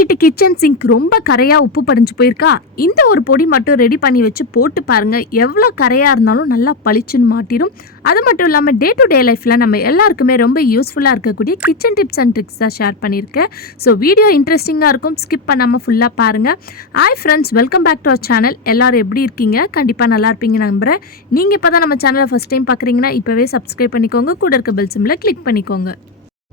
வீட்டு kitchen sink ரொம்ப கரையா உப்பு படிஞ்சு போயிருக்கா? இந்த ஒரு பொடி மட்டும் ரெடி பண்ணி வச்சு போட்டு பாருங்க. எவ்வளோ கரையா இருந்தாலும் நல்லா பளிச்சுன்னு மாட்டிடும் அது மட்டும் இல்லாமல் டே டு டே லைஃப்ல நம்ம எல்லாருக்குமே ரொம்ப யூஸ்ஃபுல்லாக இருக்கக்கூடிய கிச்சன் டிப்ஸ் அண்ட் ட்ரிக்ஸ் தான் ஷேர் பண்ணியிருக்கேன். ஸோ வீடியோ இன்ட்ரெஸ்டிங்காக இருக்கும். ஸ்கிப் பண்ணாமல் ஃபுல்லாக பாருங்கள் hi friends welcome back to our channel எல்லாரும் எப்படி இருக்கீங்க? கண்டிப்பாக நல்லா இருப்பீங்க நம்புறேன். நீங்கள் இப்போ தான் நம்ம சேனலை ஃபஸ்ட் டைம் பார்க்குறீங்கன்னா இப்போவே சப்ஸ்கிரைப் பண்ணிக்கோங்க. கூட இருக்க பெல் சிம்மில் கிளிக் பண்ணிக்கோங்க.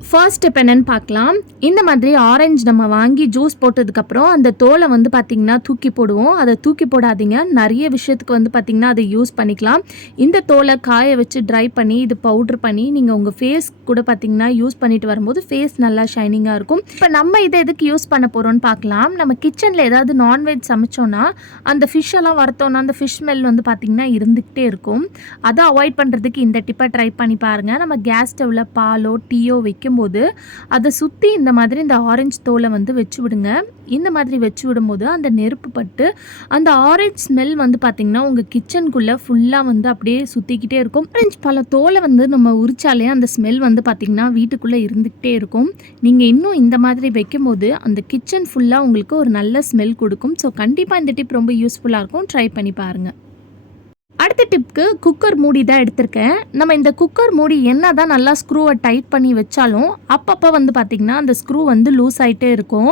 ஃபர்ஸ்ட் ஸ்டெப் என்னன்னு பார்க்கலாம். இந்த மாதிரி ஆரஞ்சு நம்ம வாங்கி ஜூஸ் போட்டதுக்கப்புறம் அந்த தோலை வந்து பார்த்திங்கன்னா தூக்கி போடுவோம். அதை தூக்கி போடாதீங்க. நிறைய விஷயத்துக்கு வந்து பார்த்திங்கன்னா அதை யூஸ் பண்ணிக்கலாம். இந்த தோலை காய வச்சு ட்ரை பண்ணி இது பவுட்ரு பண்ணி நீங்கள் உங்கள் ஃபேஸ் கூட பார்த்திங்கன்னா யூஸ் பண்ணிட்டு வரும்போது ஃபேஸ் நல்லா ஷைனிங்காக இருக்கும். இப்போ நம்ம இதை எதுக்கு யூஸ் பண்ண போகிறோம்னு பார்க்கலாம். நம்ம கிச்சனில் ஏதாவது நான்வெஜ் சமைச்சோன்னா அந்த ஃபிஷ்ஷெல்லாம் எல்லாம் வறுத்தோன்னா அந்த ஃபிஷ் ஸ்மெல் வந்து பார்த்திங்கன்னா இருந்துக்கிட்டே இருக்கும். அதை அவாய்ட் பண்ணுறதுக்கு இந்த டிப்பை ட்ரை பண்ணி பாருங்கள் நம்ம கேஸ் ஸ்டவ்வில் பாலோ டீயோ வைக்கும்போது அதை சுற்றி இந்த மாதிரி இந்த ஆரஞ்சு தோலை வந்து வச்சு விடுங்க. இந்த மாதிரி வச்சு விடும்போது அந்த நெருப்பு பட்டு அந்த ஆரஞ்சு ஸ்மெல் வந்து பார்த்திங்கன்னா உங்கள் கிச்சனுக்குள்ளே ஃபுல்லாக வந்து அப்படியே சுற்றிக்கிட்டே இருக்கும். ஆரஞ்சு பல தோலை வந்து நம்ம உரிச்சாலே அந்த ஸ்மெல் வந்து பார்த்திங்கன்னா வீட்டுக்குள்ளே இருந்துக்கிட்டே இருக்கும். நீங்கள் இன்னும் இந்த மாதிரி வைக்கும்போது அந்த கிச்சன் ஃபுல்லாக உங்களுக்கு ஒரு நல்ல ஸ்மெல் கொடுக்கும். ஸோ கண்டிப்பாக இந்த டிப் ரொம்ப யூஸ்ஃபுல்லாக இருக்கும். ட்ரை பண்ணி பாருங்கள் அடுத்த டிப்க்கு குக்கர் மூடி தான் எடுத்திருக்கேன். நம்ம இந்த குக்கர் மூடி என்ன தான் நல்லா ஸ்க்ரூவை டைட் பண்ணி வச்சாலும் அப்பப்போ வந்து பார்த்திங்கன்னா அந்த ஸ்க்ரூ வந்து லூஸ் ஆகிட்டே இருக்கும்.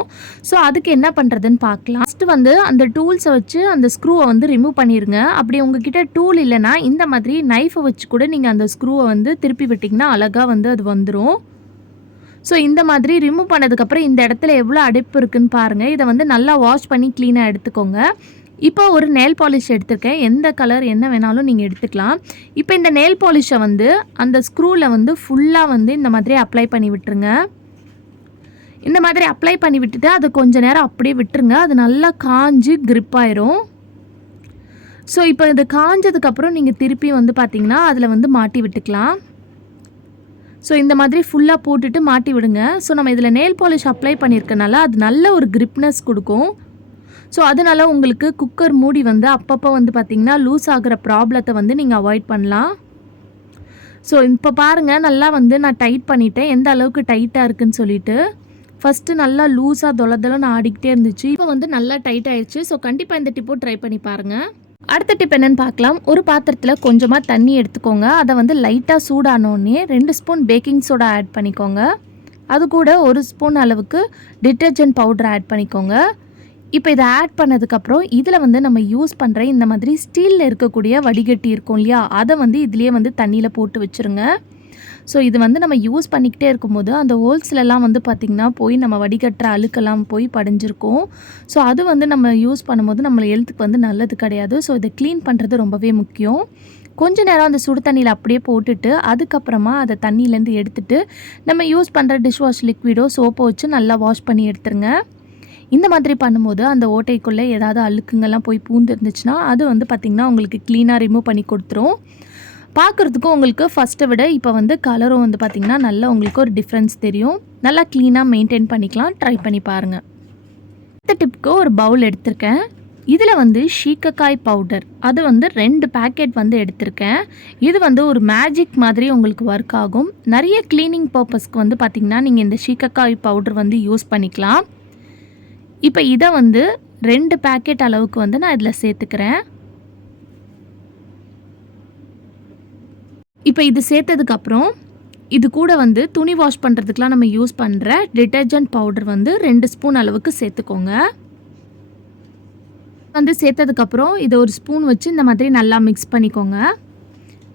ஸோ அதுக்கு என்ன பண்ணுறதுன்னு பார்க்கலாம் ஃபஸ்ட்டு வந்து அந்த டூல்ஸை வச்சு அந்த ஸ்க்ரூவை வந்து ரிமூவ் பண்ணிடுங்க அப்படி உங்ககிட்ட டூல் இல்லைன்னா இந்த மாதிரி நைஃபை வச்சு கூட நீங்கள் அந்த ஸ்க்ரூவை வந்து திருப்பி விட்டிங்கன்னா அழகாக வந்து அது வந்துடும் ஸோ இந்த மாதிரி ரிமூவ் பண்ணதுக்கப்புறம் இந்த இடத்துல எவ்வளோ அடைப்பு இருக்குன்னு பாருங்கள் இதை வந்து நல்லா வாஷ் பண்ணி க்ளீனாக எடுத்துக்கோங்க. இப்போ ஒரு நெயில் பாலிஷ் எடுத்திருக்கேன். எந்த கலர் என்ன வேணாலும் நீங்கள் எடுத்துக்கலாம். இப்போ இந்த நெயில் பாலிஷை வந்து அந்த ஸ்க்ரூவில் வந்து ஃபுல்லாக வந்து இந்த மாதிரி அப்ளை பண்ணி விட்டுருங்க. இந்த மாதிரி அப்ளை பண்ணி விட்டுட்டு அதை கொஞ்சம் நேரம் அப்படியே விட்டுருங்க. அது நல்லா காஞ்சு கிரிப் ஆயிரும். ஸோ இப்போ இது காஞ்சதுக்கப்புறம் நீங்கள் திருப்பி வந்து பார்த்தீங்கன்னா அதில் வந்து மாட்டி விட்டுக்கலாம். ஸோ இந்த மாதிரி ஃபுல்லாக போட்டுட்டு மாட்டி விடுங்க. ஸோ நம்ம இதில் நெயில் பாலிஷ் அப்ளை பண்ணியிருக்கனால அது நல்ல ஒரு கிரிப்னஸ் கொடுக்கும். ஸோ அதனால உங்களுக்கு குக்கர் மூடி வந்து அப்பப்போ வந்து பார்த்திங்கன்னா லூஸ் ஆகிற ப்ராப்ளத்தை வந்து நீங்கள் அவாய்ட் பண்ணலாம். ஸோ இப்போ பாருங்கள் நல்லா வந்து நான் டைட் பண்ணிட்டேன். எந்த அளவுக்கு டைட்டாக இருக்குன்னு சொல்லிட்டு. ஃபஸ்ட்டு நல்லா லூஸாக தொலை தொலைன்னு ஆடிக்கிட்டே இருந்துச்சு. இப்போ வந்து நல்லா டைட் ஆயிடுச்சு ஸோ கண்டிப்பாக இந்த டிப்போ ட்ரை பண்ணி பாருங்கள் அடுத்த டிப் என்னென்னு பார்க்கலாம் ஒரு பாத்திரத்தில் கொஞ்சமாக தண்ணி எடுத்துக்கோங்க. அதை வந்து லைட்டாக சூடானோடனே ரெண்டு ஸ்பூன் பேக்கிங் சோடா ஆட் பண்ணிக்கோங்க. அது கூட ஒரு ஸ்பூன் அளவுக்கு டிட்டர்ஜென்ட் பவுடர் ஆட் பண்ணிக்கோங்க. இப்போ இதை ஆட் பண்ணதுக்கப்புறம் இதில் வந்து நம்ம யூஸ் பண்ணுற இந்த மாதிரி ஸ்டீலில் இருக்கக்கூடிய வடிகட்டி இருக்கும் இல்லையா? அதை வந்து இதுலேயே வந்து தண்ணியில் போட்டு வச்சுருங்க. ஸோ இது வந்து நம்ம யூஸ் பண்ணிக்கிட்டே இருக்கும்போது அந்த ஹோல்ஸ்லலாம் வந்து பார்த்திங்கன்னா போய் நம்ம வடிகட்டுற அழுக்கெல்லாம் போய் படிஞ்சிருக்கும். ஸோ அது வந்து நம்ம யூஸ் பண்ணும்போது நம்ம ஹெல்த்துக்கு வந்து நல்லது கிடையாது. ஸோ இதை க்ளீன் பண்ணுறது ரொம்பவே முக்கியம். கொஞ்ச நேரம் அந்த சுடு தண்ணியில் அப்படியே போட்டுட்டு அதுக்கப்புறமா அதை தண்ணியிலேருந்து எடுத்துட்டு நம்ம யூஸ் பண்ணுற டிஷ் வாஷ் லிக்விடோ சோப்போ வச்சு நல்லா வாஷ் பண்ணி எடுத்துருங்க. இந்த மாதிரி பண்ணும்போது அந்த ஓட்டைக்குள்ளே ஏதாவது அழுக்குங்கெல்லாம் போய் பூந்துருந்துச்சுன்னா அது வந்து பார்த்திங்கன்னா உங்களுக்கு க்ளீனாக ரிமூவ் பண்ணி கொடுத்துரும். பார்க்குறதுக்கும் உங்களுக்கு ஃபஸ்ட்டை விட இப்போ வந்து கலரும் வந்து பார்த்திங்கன்னா நல்லா உங்களுக்கு ஒரு டிஃப்ரென்ஸ் தெரியும். நல்லா க்ளீனாக மெயின்டைன் பண்ணிக்கலாம். ட்ரை பண்ணி பாருங்கள் அடுத்த டிப்க்கு ஒரு பவுல் எடுத்திருக்கேன். இதில் வந்து ஷீக்கக்காய் பவுடர் அது வந்து ரெண்டு பேக்கெட் வந்து எடுத்திருக்கேன். இது வந்து ஒரு மேஜிக் மாதிரி உங்களுக்கு ஒர்க் ஆகும். நிறைய க்ளீனிங் பர்பஸ்க்கு வந்து பார்த்திங்கன்னா நீங்கள் இந்த ஷீக்கக்காய் பவுடர் வந்து யூஸ் பண்ணிக்கலாம். இப்போ இதை வந்து ரெண்டு பேக்கெட் அளவுக்கு வந்து நான் இதில் சேர்த்துக்கிறேன். இப்போ இது சேர்த்ததுக்கப்புறம் இது கூட வந்து துணி வாஷ் பண்ணுறதுக்குலாம் நம்ம யூஸ் பண்ணுற டிட்டர்ஜென்ட் பவுடர் வந்து ரெண்டு ஸ்பூன் அளவுக்கு சேர்த்துக்கோங்க. வந்து சேர்த்ததுக்கப்புறம் இதை ஒரு ஸ்பூன் வச்சு இந்த மாதிரி நல்லா மிக்ஸ் பண்ணிக்கோங்க.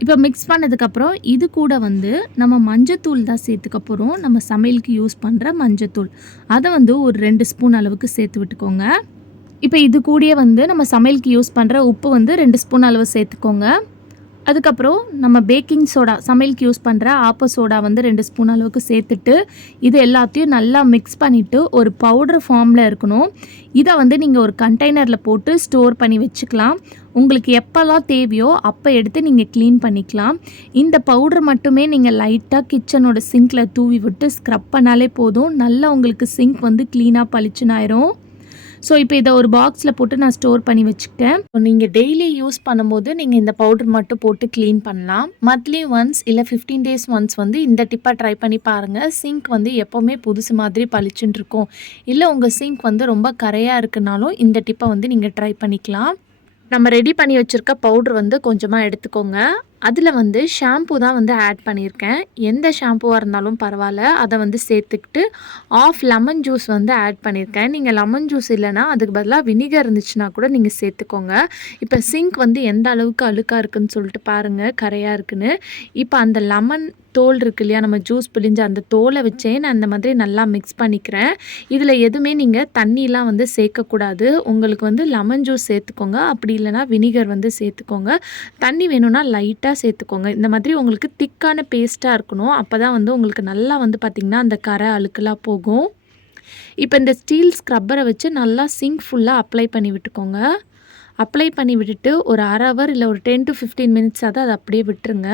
இப்போ மிக்ஸ் பண்ணதுக்கப்புறம் இது கூட வந்து நம்ம மஞ்சத்தூள் தான் சேர்த்துக்க போகிறோம் நம்ம சமையலுக்கு யூஸ் பண்ணுற மஞ்சத்தூள். அதை வந்து ஒரு ரெண்டு ஸ்பூன் அளவுக்கு சேர்த்து விட்டுக்கோங்க. இப்போ இது கூடயே வந்து நம்ம சமையலுக்கு யூஸ் பண்ணுற உப்பு வந்து ரெண்டு ஸ்பூன் அளவு சேர்த்துக்கோங்க. அதுக்கப்புறம் நம்ம பேக்கிங் சோடா சமையலுக்கு யூஸ் பண்ணுற ஆப்ப சோடா வந்து ரெண்டு ஸ்பூன் அளவுக்கு சேர்த்துட்டு இது எல்லாத்தையும் நல்லா மிக்ஸ் பண்ணிவிட்டு ஒரு பவுடர் ஃபார்மில் இருக்கணும். இதை வந்து நீங்கள் ஒரு கண்டெய்னரில் போட்டு ஸ்டோர் பண்ணி வச்சுக்கலாம். உங்களுக்கு எப்போல்லாம் தேவையோ அப்போ எடுத்து நீங்கள் க்ளீன் பண்ணிக்கலாம். இந்த பவுடர் மட்டுமே நீங்கள் லைட்டாக கிச்சனோட சிங்கில் தூவி விட்டு ஸ்க்ரப் பண்ணாலே போதும். நல்லா உங்களுக்கு சிங்க் வந்து க்ளீனாக பளிச்சுன்னு ஆயிரும். ஸோ இப்போ இதை ஒரு பாக்ஸில் போட்டு நான் ஸ்டோர் பண்ணி வச்சுக்கிட்டேன். நீங்கள் டெய்லி யூஸ் பண்ணும்போது நீங்கள் இந்த பவுடர் மட்டும் போட்டு க்ளீன் பண்ணலாம். மந்த்லி ஒன்ஸ் இல்லை ஃபிஃப்டீன் டேஸ் ஒன்ஸ் வந்து இந்த டிப்பாக ட்ரை பண்ணி பாருங்கள் சிங்க் வந்து எப்போவுமே புதுசு மாதிரி பளிச்சுன்னு இருக்கும். இல்லை உங்கள் சிங்க் வந்து ரொம்ப கரையாக இருக்குனாலும் இந்த டிப்பை வந்து நீங்கள் ட்ரை பண்ணிக்கலாம். நம்ம ரெடி பண்ணி வச்சுருக்க பவுட்ரு வந்து கொஞ்சமாக எடுத்துக்கோங்க. அதில் வந்து ஷாம்பு தான் வந்து ஆட் பண்ணியிருக்கேன். எந்த ஷாம்புவாக இருந்தாலும் பரவாயில்ல. அதை வந்து சேர்த்துக்கிட்டு ஆஃப் லெமன் ஜூஸ் வந்து ஆட் பண்ணியிருக்கேன். நீங்கள் லெமன் ஜூஸ் இல்லைனா அதுக்கு பதிலாக வினிகர் இருந்துச்சுன்னா கூட நீங்கள் சேர்த்துக்கோங்க. இப்போ சிங்க் வந்து எந்த அளவுக்கு அழுக்காக இருக்குன்னு சொல்லிட்டு பாருங்கள் கரையாக இருக்குன்னு. இப்போ அந்த லெமன் தோல் இருக்கு இல்லையா நம்ம ஜூஸ் பிழிஞ்ச அந்த தோலை வச்சே நான் அந்த மாதிரி நல்லா மிக்ஸ் பண்ணிக்கிறேன். இதில் எதுவுமே நீங்கள் தண்ணிலாம் வந்து சேர்க்கக்கூடாது. உங்களுக்கு வந்து லெமன் ஜூஸ் சேர்த்துக்கோங்க. அப்படி இல்லைனா வினிகர் வந்து சேர்த்துக்கோங்க. தண்ணி வேணும்னா லைட்டாக சேர்த்துக்கோங்க. இந்த மாதிரி உங்களுக்கு திக்கான பேஸ்ட்டாக இருக்கணும். அப்போ தான் வந்து உங்களுக்கு நல்லா வந்து பார்த்திங்கன்னா அந்த கரை அழுக்கெல்லாம் போகும். இப்போ இந்த ஸ்டீல் ஸ்க்ரப்பரை வச்சு நல்லா சிங்க் ஃபுல்லாக அப்ளை பண்ணி விட்டுக்கோங்க. அப்ளை பண்ணி விட்டுட்டு ஒரு அரை ஹவர் இல்லை ஒரு டென் டு ஃபிஃப்டீன் மினிட்ஸாக அதை அதை அப்படியே விட்டுருங்க.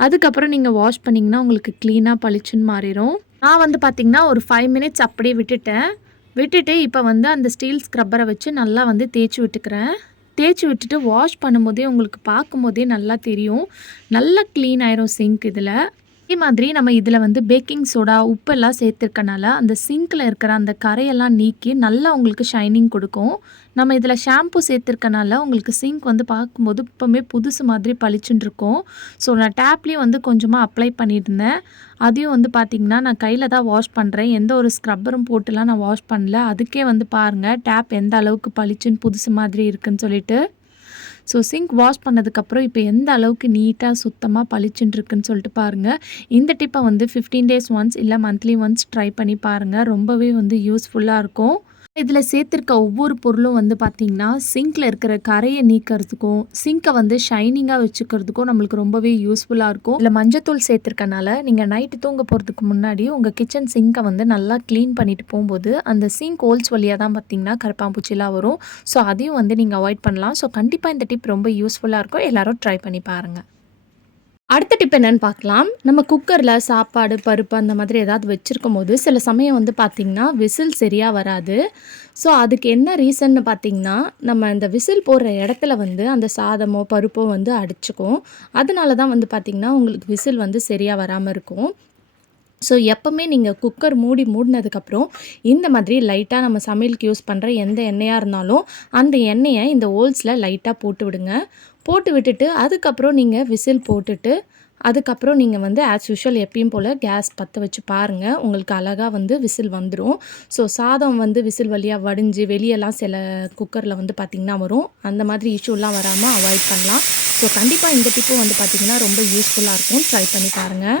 அதுக்கப்புறம் நீங்கள் வாஷ் பண்ணிங்கன்னா உங்களுக்கு க்ளீனாக பளிச்சுன்னு மாறிடும் நான் வந்து பார்த்திங்கன்னா ஒரு ஃபைவ் மினிட்ஸ் அப்படியே விட்டுட்டேன். விட்டுட்டு இப்போ வந்து அந்த ஸ்டீல் ஸ்க்ரப்பரை வச்சு நல்லா வந்து தேய்ச்சி விட்டுக்கிறேன். தேய்ச்சி விட்டுட்டு வாஷ் பண்ணும்போதே உங்களுக்கு பார்க்கும்போதே நல்லா தெரியும். நல்லா க்ளீன் ஆயிரும் சிங்க் இதில். இதே மாதிரி நம்ம இதில் வந்து பேக்கிங் சோடா உப்பெல்லாம் சேர்த்துருக்கனால அந்த சிங்க்கில் இருக்கிற அந்த கரையெல்லாம் நீக்கி நல்லா உங்களுக்கு ஷைனிங் கொடுக்கும். நம்ம இதில் ஷாம்பு சேர்த்துருக்கனால உங்களுக்கு சிங்க் வந்து பார்க்கும்போது இப்போவுமே புதுசு மாதிரி பளிச்சுன்னு இருக்கும் ஸோ நான் டேப்லேயும் வந்து கொஞ்சமாக அப்ளை பண்ணியிருந்தேன். அதையும் வந்து பார்த்திங்கன்னா நான் கையில் தான் வாஷ் பண்ணுறேன் எந்த ஒரு ஸ்க்ரப்பரும் போட்டுலாம் நான் வாஷ் பண்ணல. அதுக்கே வந்து பாருங்கள் டேப் எந்த அளவுக்கு பளிச்சுன்னு புதுசு மாதிரி இருக்குன்னு சொல்லிட்டு. ஸோ சிங்க் வாஷ் பண்ணதுக்கப்புறம் இப்போ எந்த அளவுக்கு நீட்டாக சுத்தமாக பளிச்சுன்னு இருக்குன்னு சொல்லிட்டு பாருங்கள் இந்த டிப்பை வந்து ஃபிஃப்டீன் டேஸ் ஒன்ஸ் இல்லை மந்த்லி ஒன்ஸ் ட்ரை பண்ணி பாருங்கள் ரொம்பவே வந்து யூஸ்ஃபுல்லாக இருக்கும். இதில் சேர்த்துருக்க ஒவ்வொரு பொருளும் வந்து பார்த்திங்கன்னா சிங்க்கில் இருக்கிற கரையை நீக்கிறதுக்கும் சிங்க்கை வந்து ஷைனிங்காக வச்சுக்கிறதுக்கும் நம்மளுக்கு ரொம்பவே யூஸ்ஃபுல்லாக இருக்கும். இல்லை மஞ்சத்தூள் சேர்த்துருக்கனால நீங்கள் நைட்டு தூங்க போகிறதுக்கு முன்னாடி உங்கள் கிச்சன் சிங்க்கை வந்து நல்லா க்ளீன் பண்ணிட்டு போகும்போது அந்த சிங்க் ஹோல்ஸ் வழியாக தான் பார்த்திங்கன்னா கருப்பாம்பூச்சிலாம் வரும். ஸோ அதையும் வந்து நீங்கள் அவாய்ட் பண்ணலாம். ஸோ கண்டிப்பாக இந்த டிப் ரொம்ப யூஸ்ஃபுல்லாக இருக்கும். எல்லோரும் ட்ரை பண்ணி பாருங்கள் அடுத்த டிப் என்னென்னு பார்க்கலாம். நம்ம குக்கரில் சாப்பாடு பருப்பு அந்த மாதிரி ஏதாவது வச்சுருக்கும் போது சில சமயம் வந்து பார்த்திங்கன்னா விசில் சரியாக வராது. ஸோ அதுக்கு என்ன ரீசன்னு பார்த்திங்கன்னா நம்ம இந்த விசில் போடுற இடத்துல வந்து அந்த சாதமோ பருப்போ வந்து அடிச்சுக்கும். அதனால தான் வந்து பார்த்திங்கன்னா உங்களுக்கு விசில் வந்து சரியாக வராமல் இருக்கும். ஸோ எப்போவுமே நீங்கள் குக்கர் மூடி மூடினதுக்கப்புறம் இந்த மாதிரி லைட்டாக நம்ம சமையலுக்கு யூஸ் பண்ணுற எந்த எண்ணெயாக இருந்தாலும் அந்த எண்ணெயை இந்த ஹோல்ஸில் லைட்டாக போட்டு விடுங்க. போட்டு விட்டுட்டு அதுக்கப்புறம் நீங்கள் விசில் போட்டுட்டு அதுக்கப்புறம் நீங்கள் வந்து ஆஸ் யூஷுவல் எப்பயும் போல் கேஸ் பற்ற வச்சு பாருங்கள் உங்களுக்கு அழகாக வந்து விசில் வந்துடும் ஸோ சாதம் வந்து விசில் வழியாக வடிஞ்சு வெளியெல்லாம் சில குக்கரில் வந்து பார்த்திங்கன்னா வரும். அந்த மாதிரி இஷ்யூலாம் வராமல் அவாய்ட் பண்ணலாம். ஸோ கண்டிப்பாக இந்த டிப்பும் வந்து பார்த்திங்கன்னா ரொம்ப யூஸ்ஃபுல்லாக இருக்கும். ட்ரை பண்ணி பாருங்கள்